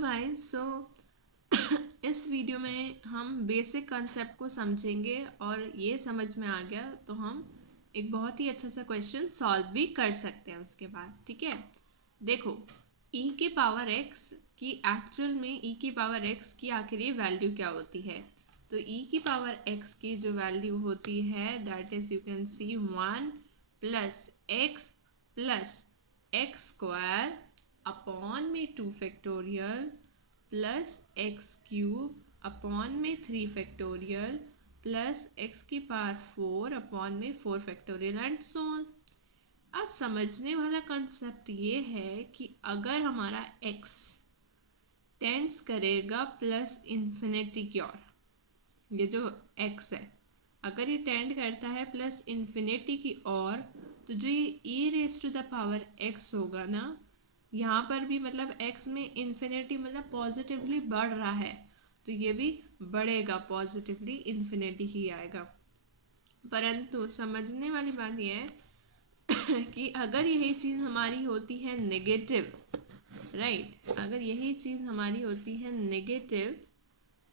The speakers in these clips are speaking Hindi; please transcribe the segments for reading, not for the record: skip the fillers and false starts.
गाइस, इस वीडियो में हम बेसिक कंसेप्ट को समझेंगे और ये समझ में आ गया तो हम एक बहुत ही अच्छा सा क्वेश्चन सॉल्व भी कर सकते हैं उसके बाद। ठीक है, देखो e की पावर x की एक्चुअल में e की पावर x की आखिरी वैल्यू क्या होती है। तो e की पावर x की जो वैल्यू होती है that is you can see 1 plus x square upon में 2 factorial plus x cube upon में 3 फैक्टोरियल प्लस एक्स की पावर 4 अपॉन में 4 फैक्टोरियल एंड सो ऑन। अब समझने वाला कंसेप्ट ये है कि अगर हमारा x टेंड्स करेगा प्लस इन्फिनिटी की ओर, ये जो x है अगर ये टेंड करता है प्लस इन्फिनिटी की ओर, तो जो ये e raise to the power x होगा ना, यहाँ पर भी मतलब x में इन्फिनिटी मतलब पॉजिटिवली बढ़ रहा है तो ये भी बढ़ेगा, पॉजिटिवली इन्फिनिटी ही आएगा। परंतु समझने वाली बात यह है कि अगर यही चीज़ हमारी होती है नेगेटिव, राइट, अगर यही चीज़ हमारी होती है नेगेटिव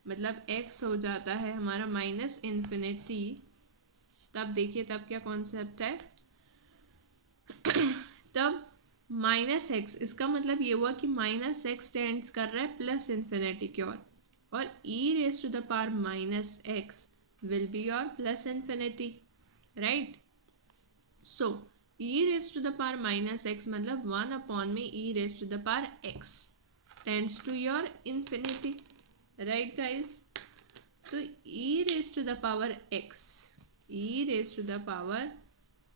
मतलब x हो जाता है हमारा माइनस इन्फिनिटी, तब देखिए तब क्या कॉन्सेप्ट है तब माइनस एक्स, इसका मतलब ये हुआ कि माइनस एक्स टेंड्स कर रहा है प्लस इन्फिनिटी की ओर और e raise to the power minus x will be your plus infinity, right. So e raise to the power minus x मतलब 1 अपॉन में e raise to the power x tends to your infinity, right guys. तो e raise to the power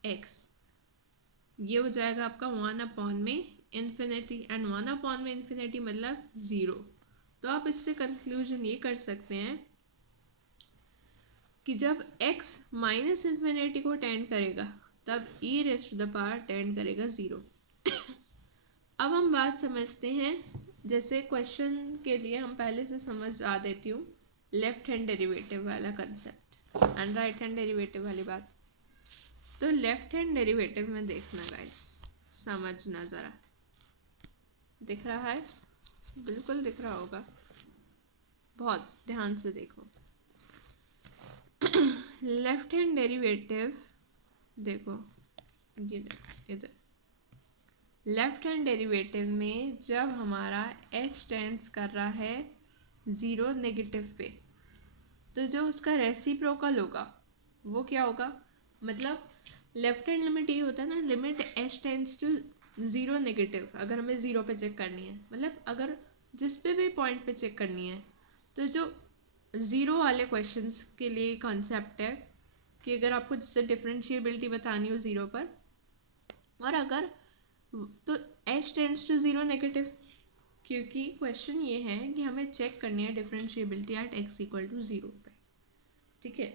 x ये हो जाएगा आपका 1 अपॉन में इन्फिनिटी एंड 1 अपॉन में इन्फिनिटी मतलब 0। तो आप इससे कंक्लूजन ये कर सकते हैं कि जब x माइनस इन्फिनिटी को टेंड करेगा तब e raise to the power tend करेगा 0। अब हम बात समझते हैं, जैसे क्वेश्चन के लिए हम पहले से समझ आ देती हूँ लेफ्ट हैंड डेरिवेटिव वाला concept and right hand derivative वाली बात। तो लेफ्ट हैंड डेरिवेटिव में देखना गाइस, समझना ज़रा, दिख रहा है, बिल्कुल दिख रहा होगा, बहुत ध्यान से देखो। लेफ्ट हैंड डेरिवेटिव देखो, ये देखो इधर, लेफ्ट हैंड डेरिवेटिव में जब हमारा h टेंड्स कर रहा है 0 नेगेटिव पे, तो जो उसका रेसिप्रोकल होगा वो क्या होगा, मतलब लेफ्ट हैंड लिमिट ये होता है ना, limit h tends to 0 negative, अगर हमें 0 पे चेक करनी है, मतलब अगर जिस पे भी पॉइंट पे चेक करनी है, तो जो 0 वाले क्वेश्चंस के लिए कॉन्सेप्ट है कि अगर आपको जिससे डिफरेंशिएबिलिटी बतानी हो 0 पर, और अगर तो h टेंड्स टू 0 नेगेटिव, क्योंकि क्वेश्चन ये है कि हमें चेक करनी है differentiability at x equal to 0 पे, ठीक है।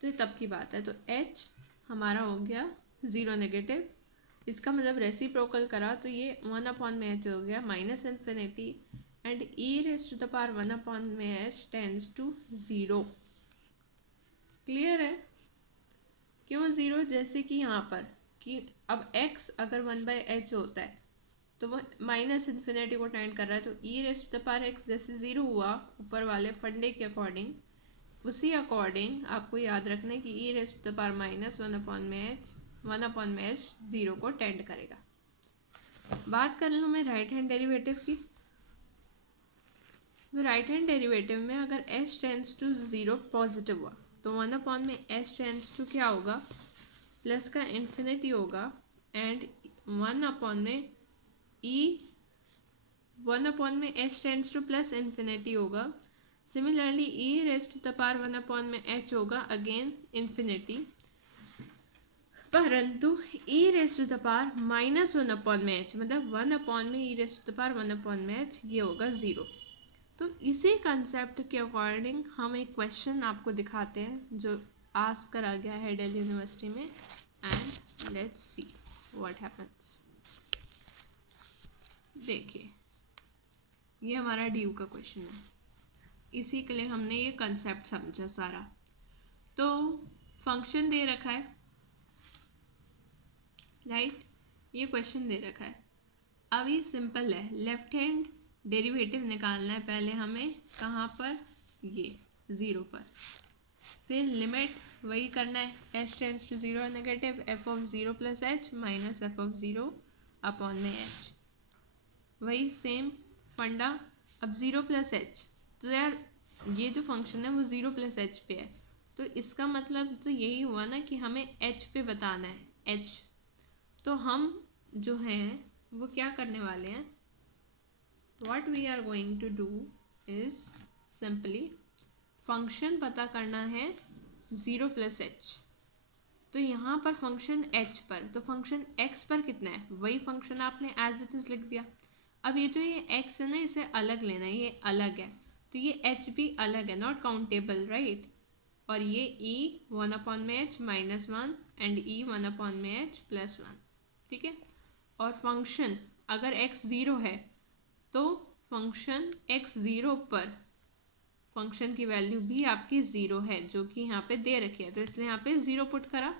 तो ये तब की बात है, तो h हमारा हो गया 0 नेगेटिव, इसका मतलब रेसिप्रोकल करा तो ये 1 अपॉन में h हो गया minus infinity and e raise to the power 1 upon में h टेंड्स टू 0। क्लियर है क्यों 0, जैसे कि यहाँ पर कि अब x अगर 1/h होता है तो वो माइनस इन्फिनिटी को टेंड कर रहा है, तो e raise to the power x जैसे 0 हुआ ऊपर वाले फंडे के अकॉर्डिंग, उसी अकॉर्डिंग आपको याद रखना है कि e raise to the power minus 1 upon में h 0 को टेंड करेगा। बात कर लूँ मैं राइट हैंड डेरिवेटिव की, तो राइट हैंड डेरिवेटिव में अगर h टेंड्स टू 0 पॉजिटिव हुआ तो 1 अपॉन में h टेंड्स टू क्या होगा, प्लस का इन्फिनिटी होगा एंड 1 अपॉन में h tends to plus infinity होगा। Similarly e raise to the power 1 upon में h होगा अगेन इन्फिनिटी, परंतु e raise to the power minus 1 upon में h मतलब 1 अपॉन में e raise to the power 1 upon में h ये होगा 0। तो इसी कंसेप्ट के अकॉर्डिंग हम एक क्वेश्चन आपको दिखाते हैं जो आस्क करा गया है दिल्ली यूनिवर्सिटी में, and let's see what happens. देखिए ये हमारा ड्यू का क्वेश्चन है, इसी के लिए हमने ये कंसेप्ट समझा सारा। तो फंक्शन दे रखा है, राइट, ये क्वेश्चन दे रखा है। अब ये सिंपल है, लेफ्ट हैंड डेरिवेटिव निकालना है पहले हमें, कहाँ पर, ये 0 पर। फिर लिमिट वही करना है, h tends to 0 negative f of 0 plus h minus f of 0 upon में h, वही सेम फंडा। अब 0 प्लस h, तो यार ये जो फंक्शन है वो 0 प्लस h पे है, तो इसका मतलब तो यही हुआ ना कि हमें h पे बताना है, h। तो हम जो हैं वो क्या करने वाले हैं, what we are going to do is simply function पता करना है 0 प्लस h। तो यहाँ पर फंक्शन h पर, तो फंक्शन x पर कितना है, वही फंक्शन आपने एज इट इज लिख दिया। अब ये जो ये x है ना, इसे अलग लेना है, ये अलग है, तो ये h भी अलग है, नॉट काउंटेबल, राइट। और ये e 1 अपॉन में h minus 1 and e 1 upon में h प्लस 1, ठीक है। और फंक्शन अगर x 0 है तो फंक्शन x 0 पर फंक्शन की वैल्यू भी आपकी 0 है, जो कि यहाँ पे दे रखी है, तो इसलिए यहाँ पे 0 पुट करा,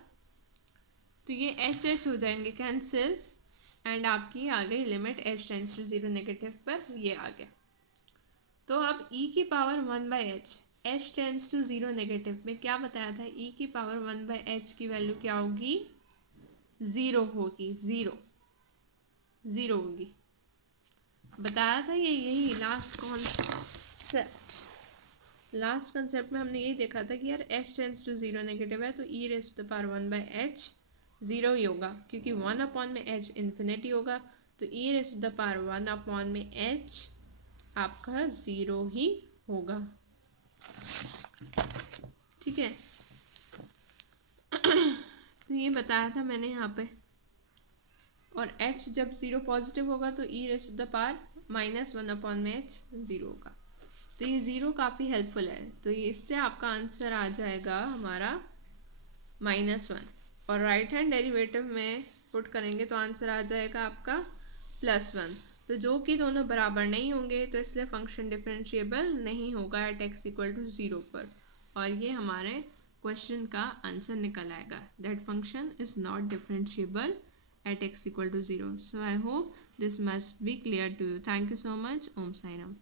तो ये h h हो जाएंगे कैंसिल, एंड आपकी आ गई limit h tends to 0 negative पर, ये आ गया। तो अब e की power 1/h, h tends to 0 negative में क्या बताया था, e की पावर 1/h की वैल्यू क्या होगी, 0 होगी, 0 होगी, बताया था ये, यही लास्ट कॉन्सेप्ट में हमने यही देखा था कि यार h टेंड्स टू 0 नेगेटिव है, तो e raise to the power 1/h 0 ही होगा, क्योंकि 1 अपॉन में h इन्फिनिटी होगा, तो e raise to the power 1 upon में h आपका 0 ही होगा, ठीक है। तो ये बताया था मैंने यहाँ पे, और h जब 0 पॉजिटिव होगा तो e raise to the power minus 1 upon में h 0 होगा, तो ये 0 काफ़ी हेल्पफुल है। तो ये इससे आपका आंसर आ जाएगा हमारा -1, और राइट हैंड डेरिवेटिव में पुट करेंगे तो आंसर आ जाएगा आपका +1, तो जो कि दोनों बराबर नहीं होंगे, तो इसलिए फंक्शन डिफरेंशिएबल नहीं होगा एट x इक्वल टू 0 पर, और ये हमारे क्वेश्चन का आंसर निकल आएगा, that function is not differentiable at x equal to 0. So I hope this must be clear to you. Thank you so much. Om Sai Ram.